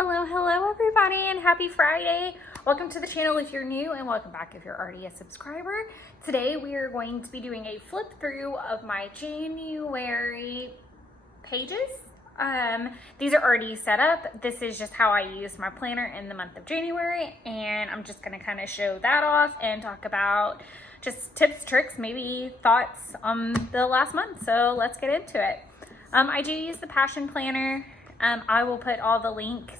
Hello everybody, and happy Friday. Welcome to the channel if you're new, and welcome back if you're already a subscriber. Today we are going to be doing a flip through of my January pages. These are already set up. This is just how I use my planner in the month of January, and I'm just going to kind of show that off and talk about just tips, tricks, maybe thoughts on the last month. So let's get into it. I do use the Passion Planner. I will put all the links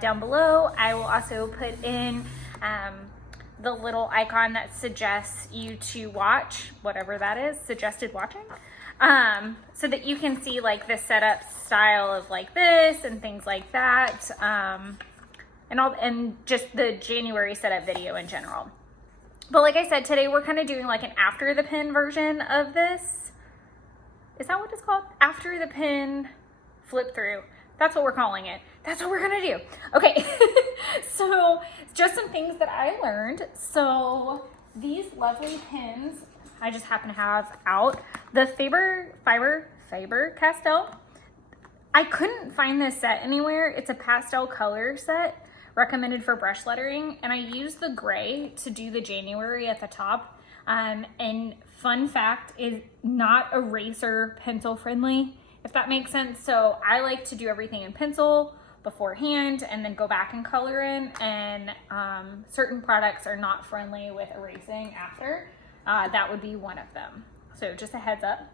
down below. I will also put in the little icon that suggests you to watch, whatever that is, suggested watching, so that you can see like the setup style of like this and things like that, and just the January setup video in general. But like I said, today we're kind of doing like an after the pin version of this. Is that what it's called? After the pin flip through. That's what we're calling it. That's what we're gonna do. Okay, so just some things that I learned. So these lovely pins, I just happen to have out. The Faber-Castell. I couldn't find this set anywhere. It's a pastel color set recommended for brush lettering, and I used the gray to do the January at the top. And fun fact is not eraser pencil friendly, if that makes sense. So I like to do everything in pencil beforehand and then go back and color in, and certain products are not friendly with erasing after. That would be one of them. So just a heads up.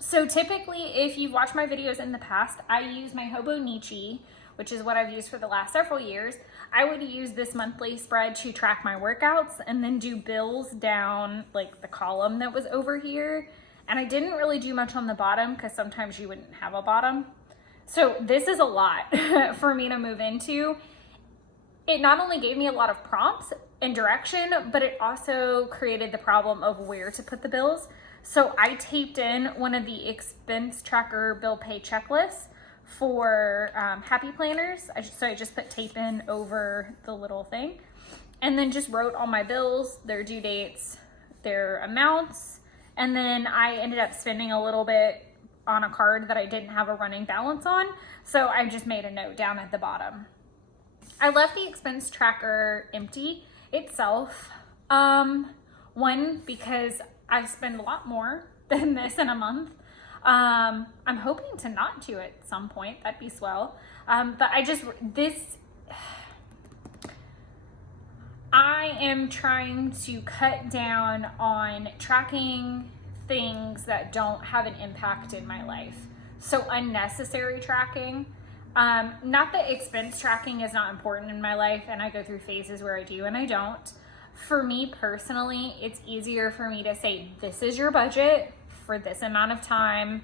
So typically, if you've watched my videos in the past, I use my Hobonichi, which is what I've used for the last several years. I would use this monthly spread to track my workouts and then do bills down like the column that was over here. And I didn't really do much on the bottom because sometimes you wouldn't have a bottom. So this is a lot for me to move into. It not only gave me a lot of prompts and direction, but it also created the problem of where to put the bills. So I taped in one of the expense tracker bill pay checklists for happy planners. So I just put tape in over the little thing and then just wrote all my bills, their due dates, their amounts. And then I ended up spending a little bit on a card that I didn't have a running balance on. So I just made a note down at the bottom. I left the expense tracker empty itself. One, because I spend a lot more than this in a month. I'm hoping to not do it at some point. That'd be swell. But I am trying to cut down on tracking things that don't have an impact in my life. So unnecessary tracking. Not that expense tracking is not important in my life, and I go through phases where I do and I don't. For me personally, it's easier for me to say, this is your budget for this amount of time,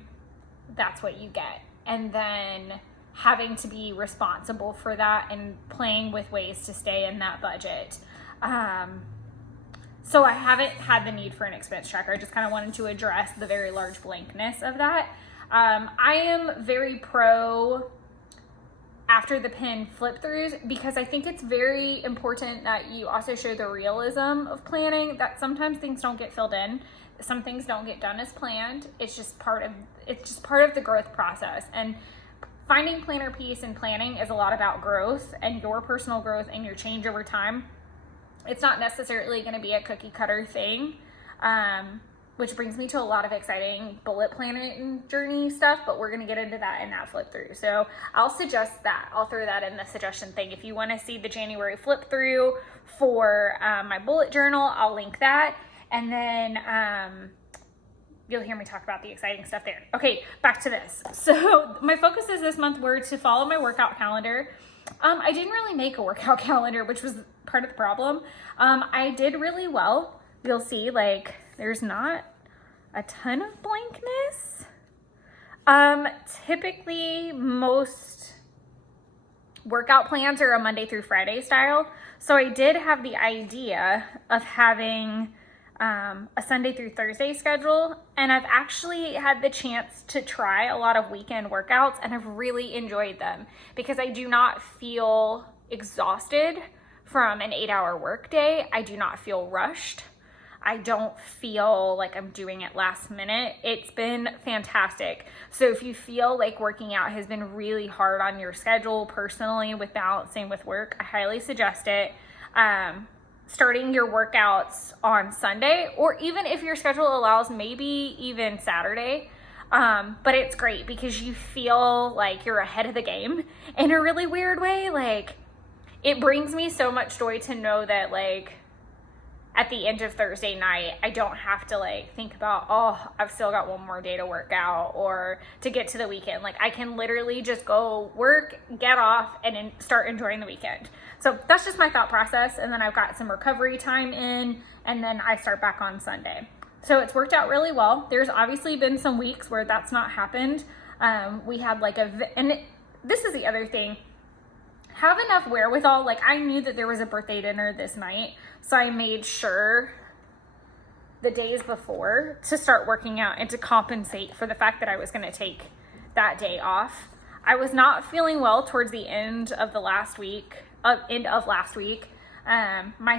that's what you get. And then having to be responsible for that and playing with ways to stay in that budget. So I haven't had the need for an expense tracker. I just kind of wanted to address the very large blankness of that. I am very pro after the pin flip throughs because I think it's very important that you also show the realism of planning, that sometimes things don't get filled in. Some things don't get done as planned. It's just part of the growth process. And finding planner peace and planning is a lot about growth and your personal growth and your change over time. It's not necessarily going to be a cookie cutter thing, which brings me to a lot of exciting bullet planning journey stuff, but we're going to get into that in that flip through. So I'll suggest that. I'll throw that in the suggestion thing. If you want to see the January flip through for my bullet journal, I'll link that. And then you'll hear me talk about the exciting stuff there. Okay, back to this. So my focuses this month were to follow my workout calendar. I didn't really make a workout calendar, which was part of the problem. I did really well. You'll see, like, there's not a ton of blankness. Typically, most workout plans are a Monday through Friday style. So I did have the idea of having a Sunday through Thursday schedule, and I've actually had the chance to try a lot of weekend workouts, and I've really enjoyed them because I do not feel exhausted from an 8-hour work day. I do not feel rushed. I don't feel like I'm doing it last minute. It's been fantastic. So if you feel like working out has been really hard on your schedule personally with balancing with work, I highly suggest it. Starting your workouts on Sunday, or even if your schedule allows, maybe even Saturday. But it's great because you feel like you're ahead of the game in a really weird way. Like, it brings me so much joy to know that, like, at the end of Thursday night, I don't have to like think about, oh, I've still got one more day to work out or to get to the weekend. Like, I can literally just go work, get off, and start enjoying the weekend. So that's just my thought process. And then I've got some recovery time in, and then I start back on Sunday. So it's worked out really well. There's obviously been some weeks where that's not happened. We had like this is the other thing. Have enough wherewithal. Like, I knew that there was a birthday dinner this night, so I made sure the days before to start working out and to compensate for the fact that I was going to take that day off. I was not feeling well towards the end of last week. My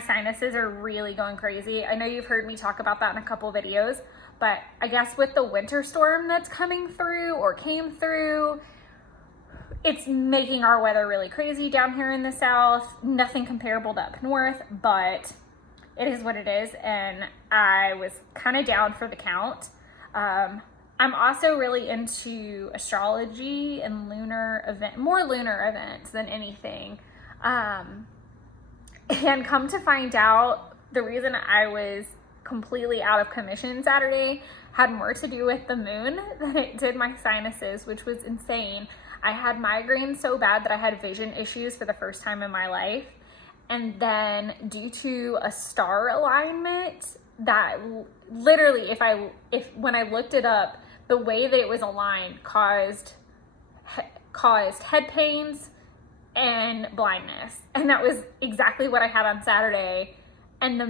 sinuses are really going crazy. I know you've heard me talk about that in a couple videos, but I guess with the winter storm that's coming through or came through, it's making our weather really crazy down here in the South. Nothing comparable to up north, but it is what it is. And I was kind of down for the count. I'm also really into astrology and more lunar events than anything. And come to find out, the reason I was completely out of commission Saturday had more to do with the moon than it did my sinuses, which was insane. I had migraines so bad that I had vision issues for the first time in my life. And then due to a star alignment that literally, when I looked it up, the way that it was aligned caused head pains and blindness. And that was exactly what I had on Saturday. And the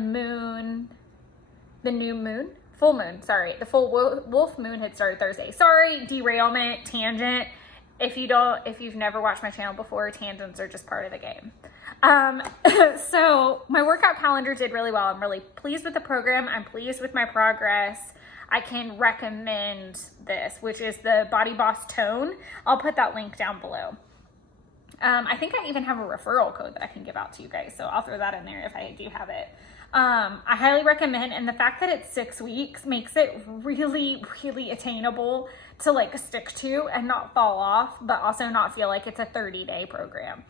full wolf moon had started Thursday. Sorry, derailment, tangent. If you've never watched my channel before, tangents are just part of the game. So my workout calendar did really well. I'm really pleased with the program. I'm pleased with my progress. I can recommend this, which is the Body Boss Tone. I'll put that link down below. I think I even have a referral code that I can give out to you guys, so I'll throw that in there if I do have it. I highly recommend, and the fact that it's 6 weeks makes it really, really attainable to like stick to and not fall off, but also not feel like it's a 30-day program.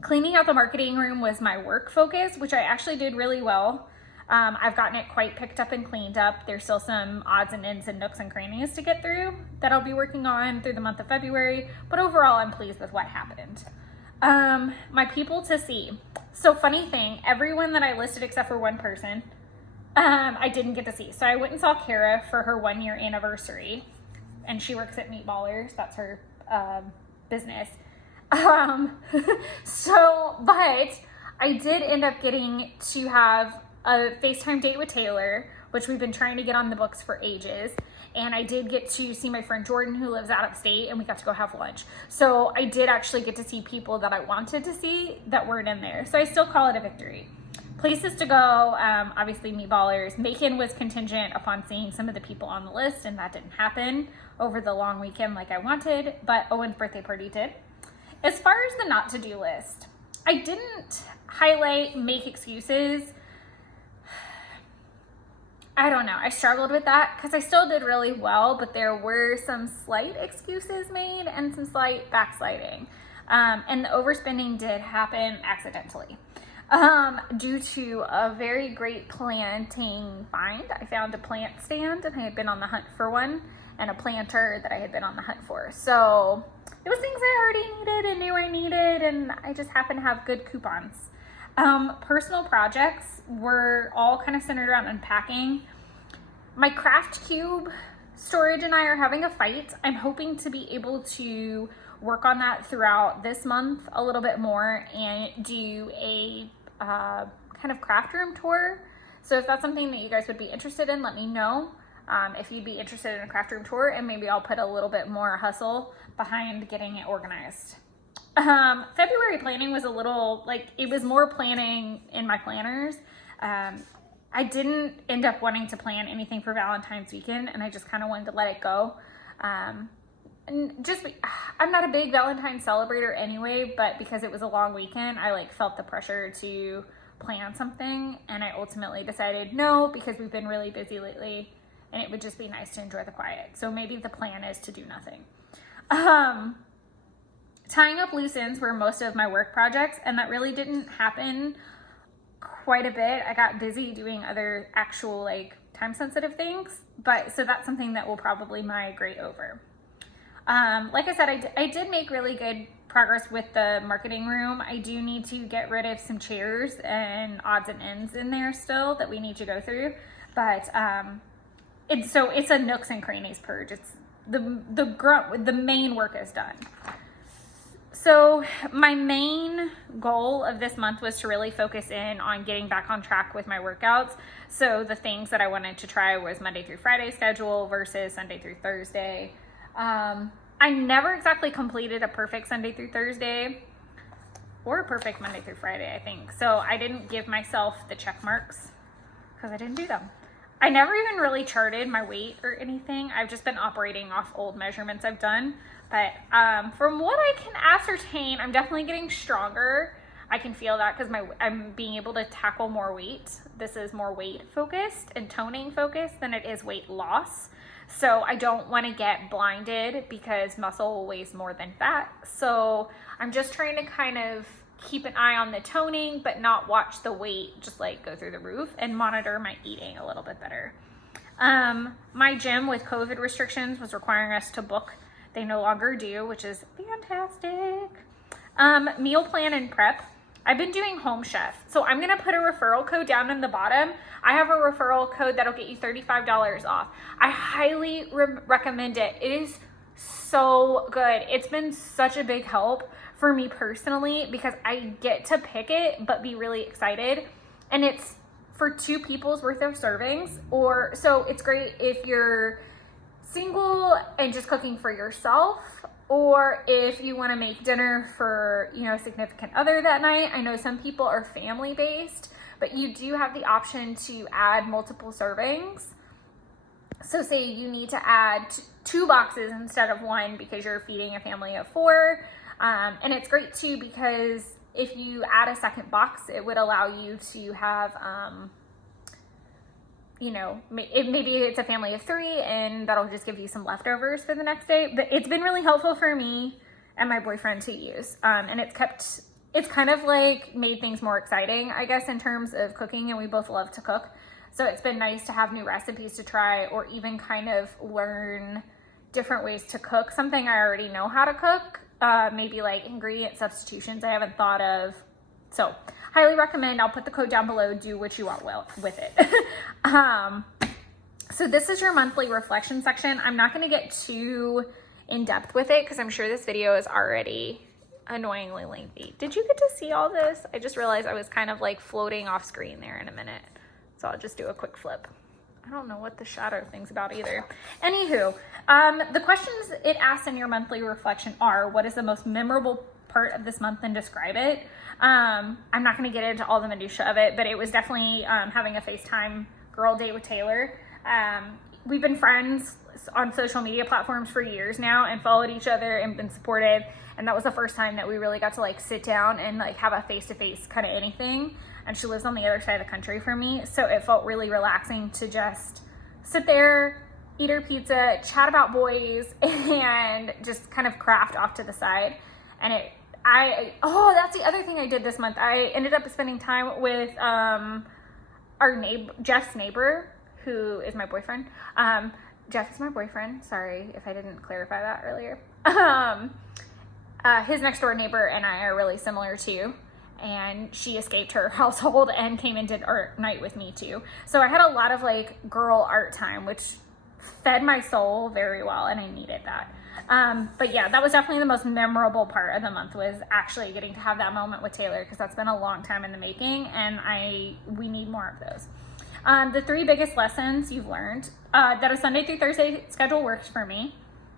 Cleaning out the marketing room was my work focus, which I actually did really well. I've gotten it quite picked up and cleaned up. There's still some odds and ends and nooks and crannies to get through that I'll be working on through the month of February, but overall I'm pleased with what happened. My people to see. So funny thing, everyone that I listed except for one person, I didn't get to see. So I went and saw Kara for her 1-year anniversary, and she works at Meatballers. That's her business. But I did end up getting to have a FaceTime date with Taylor, which we've been trying to get on the books for ages. And I did get to see my friend Jordan, who lives out of state, and we got to go have lunch. So I did actually get to see people that I wanted to see that weren't in there. So I still call it a victory. Places to go, obviously Meatballers. Macon was contingent upon seeing some of the people on the list, and that didn't happen over the long weekend like I wanted, but Owen's birthday party did. As far as the not to-do list, I didn't highlight make excuses. I don't know. I struggled with that because I still did really well, but there were some slight excuses made and some slight backsliding. And the overspending did happen accidentally. Due to a very great planting find. I found a plant stand and I had been on the hunt for one, and a planter that I had been on the hunt for. So it was things I already needed and knew I needed, and I just happened to have good coupons. Personal projects were all kind of centered around unpacking. My craft cube storage and I are having a fight. I'm hoping to be able to work on that throughout this month a little bit more and do a kind of craft room tour. So if that's something that you guys would be interested in, let me know. If you'd be interested in a craft room tour, and maybe I'll put a little bit more hustle behind getting it organized. February planning was a little, like, it was more planning in my planners. I didn't end up wanting to plan anything for Valentine's weekend, and I just kind of wanted to let it go. And just, I'm not a big Valentine's celebrator anyway, but because it was a long weekend, I like felt the pressure to plan something, and I ultimately decided no, because we've been really busy lately and it would just be nice to enjoy the quiet. So maybe the plan is to do nothing. Tying up loose ends were most of my work projects, and that really didn't happen quite a bit. I got busy doing other actual like time sensitive things, but so that's something that will probably migrate over. Like I said, I did make really good progress with the marketing room. I do need to get rid of some chairs and odds and ends in there still that we need to go through, but it's a nooks and crannies purge. It's the main work is done. So my main goal of this month was to really focus in on getting back on track with my workouts. So the things that I wanted to try was Monday through Friday schedule versus Sunday through Thursday. I never exactly completed a perfect Sunday through Thursday or a perfect Monday through Friday, I think. So I didn't give myself the check marks because I didn't do them. I never even really charted my weight or anything. I've just been operating off old measurements I've done. But from what I can ascertain, I'm definitely getting stronger. I can feel that because I'm being able to tackle more weight. This is more weight focused and toning focused than it is weight loss. So I don't want to get blinded because muscle weighs more than fat. So I'm just trying to kind of keep an eye on the toning, but not watch the weight just like go through the roof, and monitor my eating a little bit better. My gym with COVID restrictions was requiring us to book. They no longer do, which is fantastic. Meal plan and prep. I've been doing Home Chef. So I'm going to put a referral code down in the bottom. I have a referral code that'll get you $35 off. I highly recommend it. It is so good. It's been such a big help for me personally because I get to pick it but be really excited. And it's for 2 people's worth of servings. So it's great if you're single and just cooking for yourself, or if you want to make dinner for, a significant other that night. I know some people are family based, but you do have the option to add multiple servings. So say you need to add 2 boxes instead of 1 because you're feeding a family of 4. And it's great too because if you add a second box, it would allow you to have, maybe it's a family of 3 and that'll just give you some leftovers for the next day. But it's been really helpful for me and my boyfriend to use. And it's kind of like made things more exciting, I guess, in terms of cooking, and we both love to cook. So it's been nice to have new recipes to try, or even kind of learn different ways to cook something I already know how to cook. Maybe like ingredient substitutions I haven't thought of. So highly recommend. I'll put the code down below. Do what you want with it. So this is your monthly reflection section. I'm not going to get too in depth with it because I'm sure this video is already annoyingly lengthy. Did you get to see all this? I just realized I was kind of like floating off screen there in a minute. So I'll just do a quick flip. I don't know what the shadow thing's about either. Anywho, the questions it asks in your monthly reflection are, what is the most memorable part of this month, and describe it. I'm not going to get into all the minutia of it, but it was definitely having a FaceTime girl date with Taylor. We've been friends on social media platforms for years now and followed each other and been supportive. And that was the first time that we really got to like sit down and like have a face-to-face kind of anything. And she lives on the other side of the country from me. So it felt really relaxing to just sit there, eat her pizza, chat about boys, and just kind of craft off to the side. And that's the other thing I did this month. I ended up spending time with Jeff's neighbor, who is my boyfriend. Jeff is my boyfriend. Sorry if I didn't clarify that earlier. His next door neighbor and I are really similar too. And she escaped her household and came and did art night with me too. So I had a lot of like girl art time, which fed my soul very well, and I needed that. But yeah, that was definitely the most memorable part of the month, was actually getting to have that moment with Taylor, because that's been a long time in the making, and we need more of those. The 3 biggest lessons you've learned, that a Sunday through Thursday schedule works for me.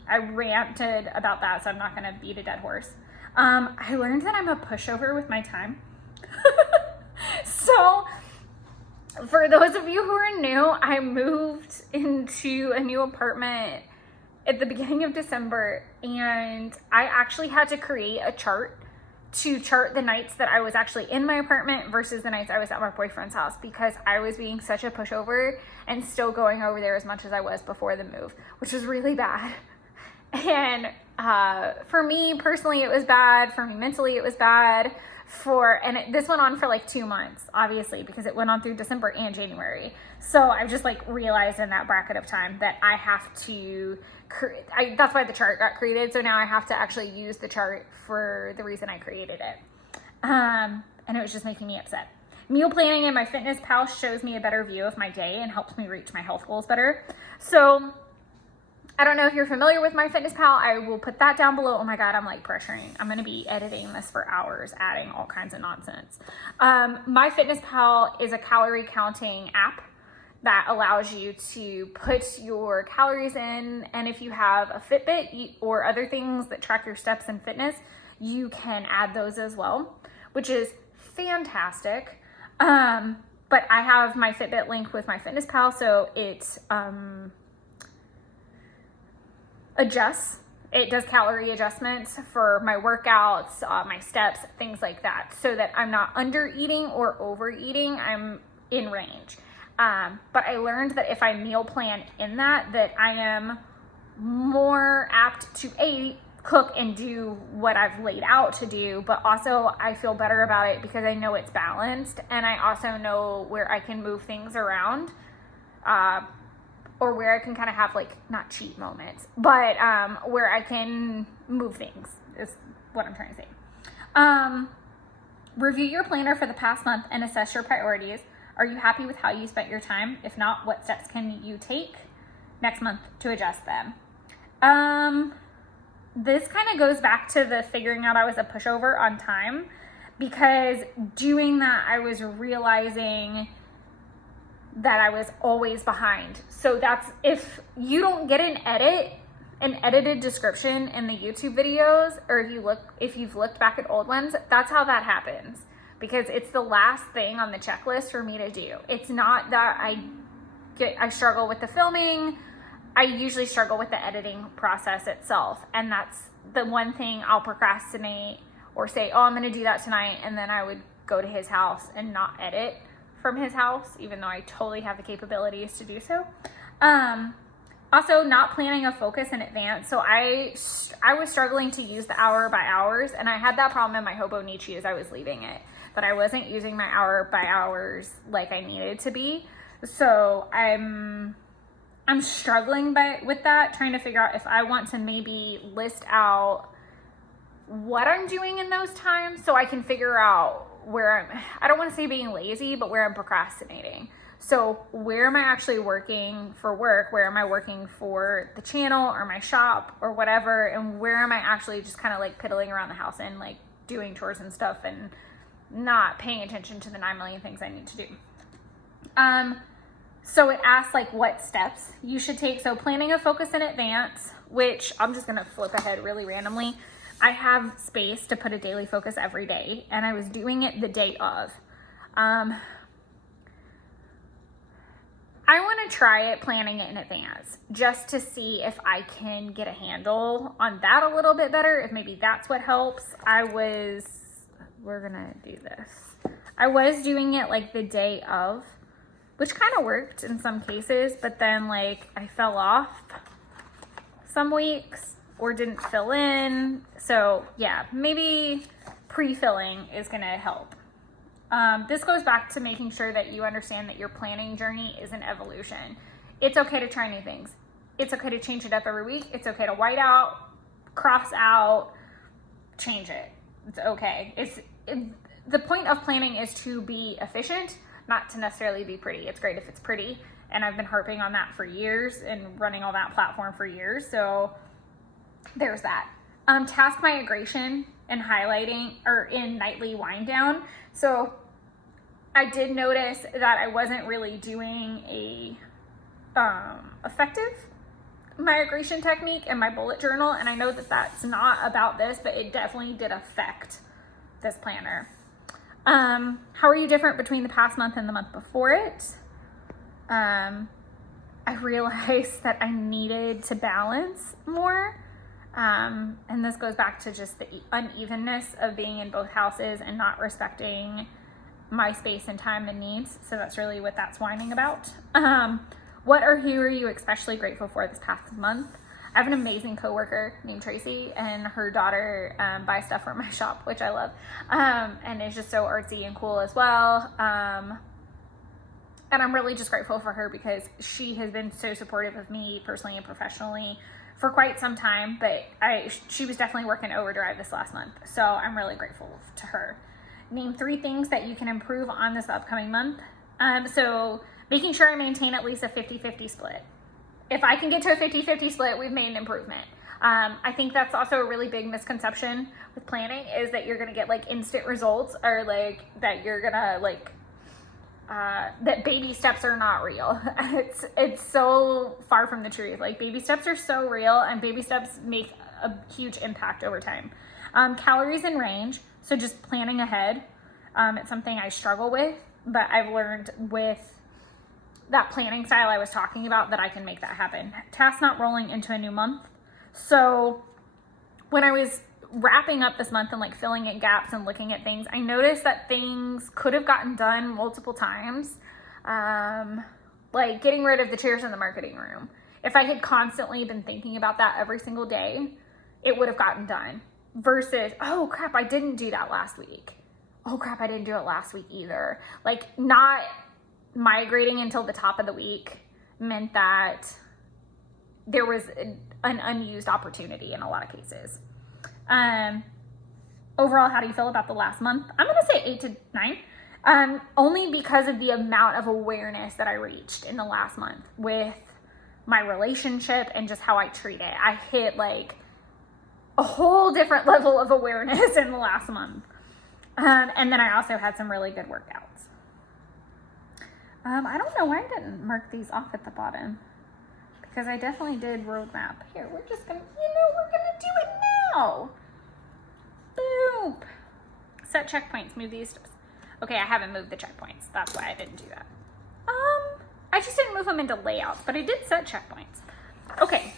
I ranted about that, so I'm not going to beat a dead horse. I learned that I'm a pushover with my time. So For those of you who are new, I moved into a new apartment at the beginning of December, and I actually had to create a chart to chart the nights that I was actually in my apartment versus the nights I was at my boyfriend's house, because I was being such a pushover and still going over there as much as I was before the move, which was really bad. And for me personally, it was bad. For me mentally, it was bad. This went on for like 2 months, obviously, because it went on through December and January. So I've just like realized in that bracket of time that I have to that's why the chart got created. So now I have to actually use the chart for the reason I created it. And it was just making me upset. Meal planning in my Fitness Pal shows me a better view of my day and helps me reach my health goals better. So I don't know if you're familiar with my Fitness Pal. I will put that down below. Oh my God, I'm like pressuring. I'm going to be editing this for hours, adding all kinds of nonsense. My Fitness Pal is a calorie counting app that allows you to put your calories in. And if you have a Fitbit or other things that track your steps and fitness, you can add those as well, which is fantastic. But I have my Fitbit linked with my Fitness Pal, so it adjusts. It does calorie adjustments for my workouts, my steps, things like that, so that I'm not under eating or overeating. I'm in range. But I learned that if I meal plan in that I am more apt to cook and do what I've laid out to do, but also I feel better about it because I know it's balanced, and I also know where I can move things around, or where I can kind of have like, not cheat moments, but where I can move things is what I'm trying to say. Review your planner for the past month and assess your priorities. Are you happy with how you spent your time? If not, what steps can you take next month to adjust them? This kind of goes back to the figuring out I was a pushover on time, because doing that, I was realizing that I was always behind. So that's, if you don't get an edited description in the YouTube videos, or if you've looked back at old ones, that's how that happens. Because it's the last thing on the checklist for me to do. It's not that I struggle with the filming. I usually struggle with the editing process itself. And that's the one thing I'll procrastinate or say, oh, I'm going to do that tonight. And then I would go to his house and not edit from his house, even though I totally have the capabilities to do so. Also, not planning a focus in advance. So I was struggling to use the hour by hours, and I had that problem in my Hobo Nichi as I was leaving it, that I wasn't using my hour by hours like I needed to be. So I'm struggling with that, trying to figure out if I want to maybe list out what I'm doing in those times so I can figure out where I don't want to say being lazy, but where I'm procrastinating. So where am I actually working for work? Where am I working for the channel or my shop or whatever? And where am I actually just kind of like piddling around the house and like doing chores and stuff and not paying attention to the 9 million things I need to do. So it asks like what steps you should take. So planning a focus in advance, which I'm just gonna flip ahead really randomly. I have space to put a daily focus every day, and I was doing it the day of. I want to try it planning it in advance just to see if I can get a handle on that a little bit better, if maybe that's what helps. We're gonna do this. I was doing it like the day of, which kind of worked in some cases, but then like I fell off some weeks or didn't fill in. So yeah, maybe pre-filling is gonna help. This goes back to making sure that you understand that your planning journey is an evolution. It's okay to try new things. It's okay to change it up every week. It's okay to white out, cross out, change it. It's okay. The point of planning is to be efficient, not to necessarily be pretty. It's great if it's pretty, and I've been harping on that for years and running on that platform for years. So there's that. Task migration and highlighting, or in nightly wind down. So I did notice that I wasn't really doing a effective migration technique in my bullet journal, and I know that that's not about this, but it definitely did affect this planner. How are you different between the past month and the month before it? I realized that I needed to balance more. And this goes back to just the unevenness of being in both houses and not respecting my space and time and needs. So that's really what that's whining about. What or who are you especially grateful for this past month? I have an amazing coworker named Tracy, and her daughter buys stuff from my shop, which I love. And it's just so artsy and cool as well. And I'm really just grateful for her because she has been so supportive of me personally and professionally for quite some time, but she was definitely working overdrive this last month. So I'm really grateful to her. Name 3 things that you can improve on this upcoming month. So making sure I maintain at least a 50-50 split. If I can get to a 50-50 split, we've made an improvement. I think that's also a really big misconception with planning, is that you're gonna get like instant results, or like that you're gonna like, that baby steps are not real. It's so far from the truth. Like, baby steps are so real, and baby steps make a huge impact over time. Calories in range. So just planning ahead. It's something I struggle with, but I've learned with that planning style I was talking about that I can make that happen. Tasks not rolling into a new month. So when I was wrapping up this month and like filling in gaps and looking at things, I noticed that things could have gotten done multiple times. Like getting rid of the chairs in the marketing room. If I had constantly been thinking about that every single day, it would have gotten done. Versus, oh crap, I didn't do that last week. Oh crap, I didn't do it last week either. Like, not migrating until the top of the week meant that there was an unused opportunity in a lot of cases. Overall, how do you feel about the last month? I'm going to say 8 to 9, only because of the amount of awareness that I reached in the last month with my relationship and just how I treat it. I hit like a whole different level of awareness in the last month. And then I also had some really good workouts. I don't know why I didn't mark these off at the bottom, because I definitely did roadmap. Here, we're just gonna, we're gonna do it now. Boom. Set checkpoints, move these. Okay, I haven't moved the checkpoints. That's why I didn't do that. I just didn't move them into layouts, but I did set checkpoints. Okay,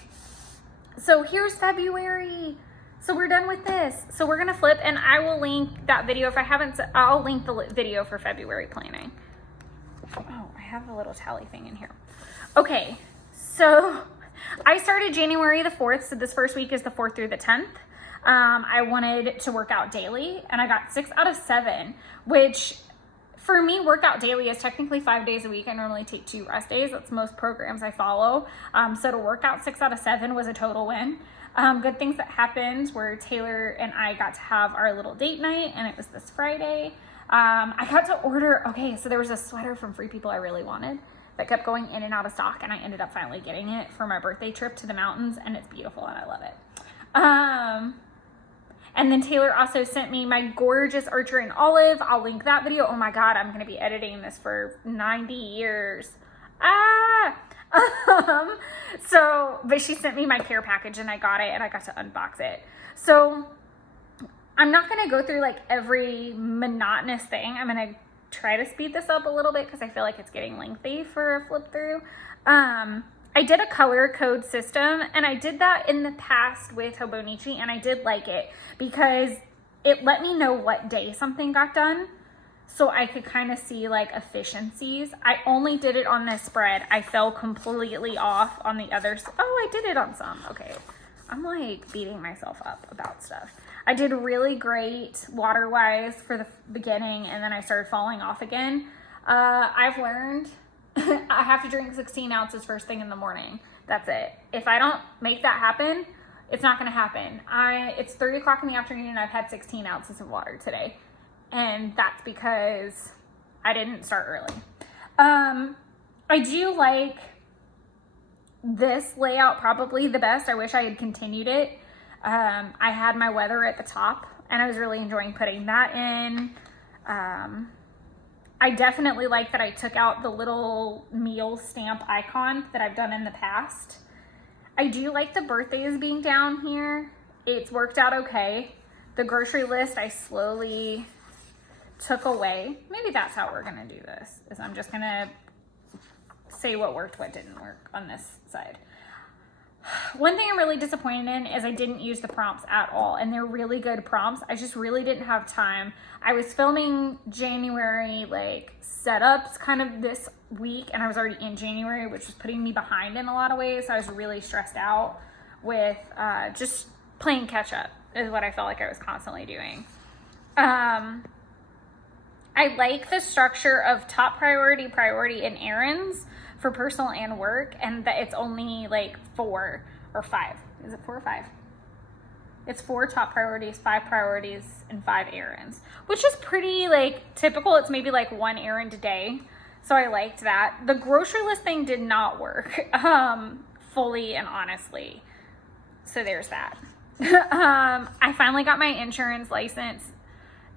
so here's February. So we're done with this. So we're gonna flip, and I will link that video. If I haven't, I'll link the video for February planning. Oh, I have a little tally thing in here. Okay, so I started January the 4th. So this first week is the 4th through the 10th. I wanted to work out daily, and I got 6 out of 7, which for me, workout daily is technically 5 days a week. I normally take 2 rest days. That's most programs I follow. So to work out 6 out of 7 was a total win. Good things that happened were Taylor and I got to have our little date night, and it was this Friday. I got to order, okay, so there was a sweater from Free People I really wanted that kept going in and out of stock, and I ended up finally getting it for my birthday trip to the mountains, and it's beautiful and I love it. And then Taylor also sent me my gorgeous Archer in Olive. I'll link that video. Oh my God, I'm gonna be editing this for 90 years. But she sent me my care package, and I got it, and I got to unbox it. So I'm not gonna go through like every monotonous thing. I'm gonna try to speed this up a little bit because I feel like it's getting lengthy for a flip through. I did a color code system, and I did that in the past with Hobonichi, and I did like it because it let me know what day something got done, so I could kind of see like efficiencies. I only did it on this spread. I fell completely off on the others. Oh, I did it on some. Okay, I'm like beating myself up about stuff. I did really great water-wise for the beginning, and then I started falling off again. I've learned I have to drink 16 ounces first thing in the morning. That's it. If I don't make that happen, it's not going to happen. It's 3 o'clock in the afternoon, and I've had 16 ounces of water today. And that's because I didn't start early. I do like this layout probably the best. I wish I had continued it. I had my weather at the top, and I was really enjoying putting that in. I definitely like that I took out the little meal stamp icon that I've done in the past. I do like the birthdays being down here. It's worked out okay. The grocery list, I slowly took away, maybe that's how we're gonna do this, is I'm just gonna say what worked, what didn't work on this side. One thing I'm really disappointed in is I didn't use the prompts at all, and they're really good prompts. I just really didn't have time. I was filming January like setups kind of this week, and I was already in January, which was putting me behind in a lot of ways. So I was really stressed out with just playing catch up is what I felt like I was constantly doing. I like the structure of top priority, priority, and errands for personal and work, and that it's only like 4 or 5. Is it 4 or 5? It's 4 top priorities, 5 priorities, and 5 errands, which is pretty like typical. It's maybe like 1 errand a day. So I liked that. The grocery list thing did not work fully and honestly. So there's that. I finally got my insurance license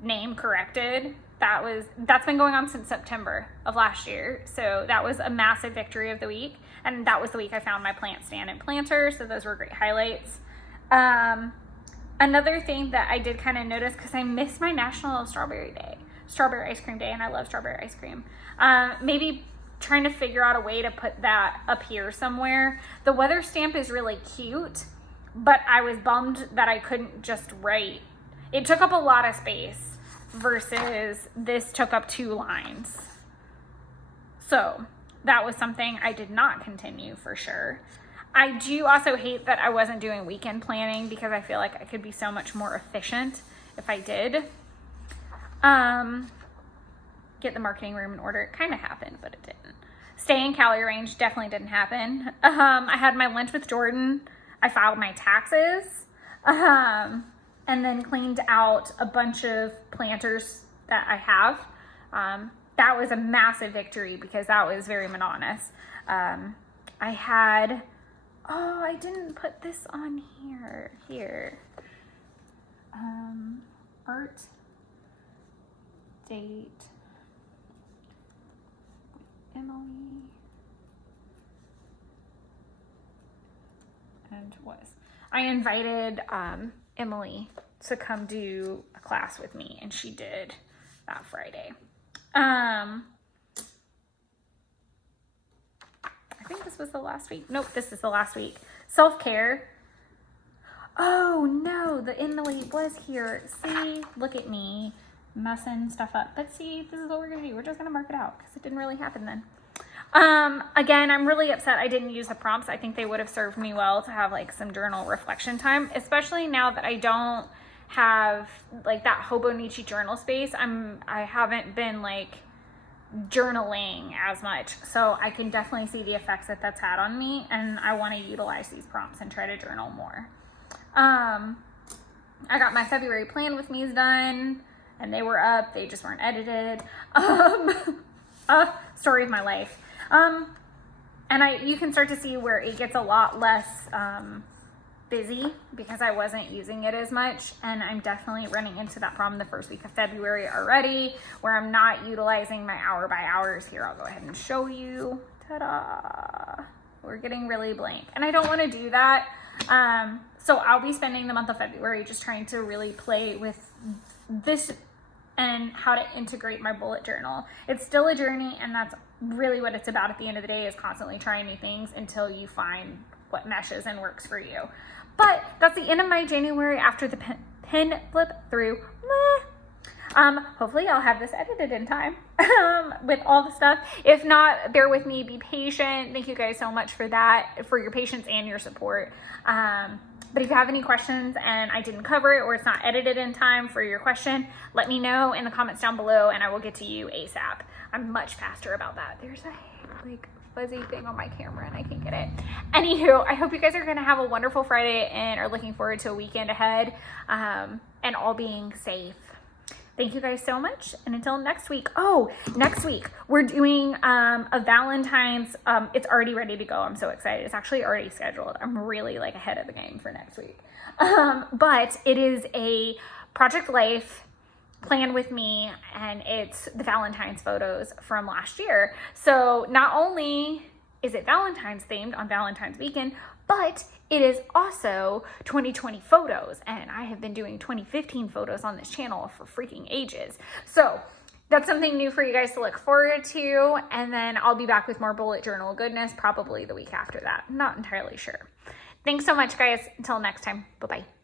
name corrected. That's been going on since September of last year. So that was a massive victory of the week. And that was the week I found my plant stand and planter. So those were great highlights. Another thing that I did kind of notice, because I missed my National Strawberry Ice Cream Day, and I love strawberry ice cream. Maybe trying to figure out a way to put that up here somewhere. The weather stamp is really cute, but I was bummed that I couldn't just write. It took up a lot of space versus this took up 2 lines. So that was something I did not continue for sure. I do also hate that I wasn't doing weekend planning, because I feel like I could be so much more efficient if I did. Get the marketing room in order. It kind of happened, but it didn't. Stay in calorie range definitely didn't happen. I had my lunch with Jordan. I filed my taxes. And then cleaned out a bunch of planters that I have. That was a massive victory because that was very monotonous. I had, I didn't put this on here. Art, date, Emily, and I invited Emily to come do a class with me, and she did that Friday. I think this was the last week. Nope, this is the last week. Self-care. Oh no, the Emily was here. See, look at me messing stuff up. But see, this is what we're gonna do. We're just gonna mark it out because it didn't really happen then. Again, I'm really upset I didn't use the prompts. I think they would have served me well to have like some journal reflection time, especially now that I don't have like that Hobonichi journal space. I haven't been like journaling as much, so I can definitely see the effects that that's had on me, and I want to utilize these prompts and try to journal more. I got my February plan with me's done, and they were up. They just weren't edited. Story of my life. And you can start to see where it gets a lot less busy because I wasn't using it as much, and I'm definitely running into that problem the first week of February already, where I'm not utilizing my hour by hours. Here, I'll go ahead and show you. Ta-da! We're getting really blank, and I don't want to do that. So I'll be spending the month of February just trying to really play with this and how to integrate my bullet journal. It's still a journey, and that's really what it's about at the end of the day, is constantly trying new things until you find what meshes and works for you. But that's the end of my January after the pen flip through. Hopefully I'll have this edited in time with all the stuff. If not, bear with me, be patient. Thank you guys so much for that, for your patience and your support. But if you have any questions and I didn't cover it, or it's not edited in time for your question, let me know in the comments down below and I will get to you ASAP. I'm much faster about that. There's a like fuzzy thing on my camera and I can't get it. Anywho, I hope you guys are going to have a wonderful Friday and are looking forward to a weekend ahead, and all being safe. Thank you guys so much. And until next week. Oh, next week we're doing a Valentine's. It's already ready to go. I'm so excited. It's actually already scheduled. I'm really like ahead of the game for next week. But it is a Project Life plan with me, and it's the Valentine's photos from last year. So not only is it Valentine's themed on Valentine's weekend, but it is also 2020 photos, and I have been doing 2015 photos on this channel for freaking ages. So that's something new for you guys to look forward to. And then I'll be back with more bullet journal goodness probably the week after that. I'm not entirely sure. Thanks so much, guys. Until next time. Bye-bye.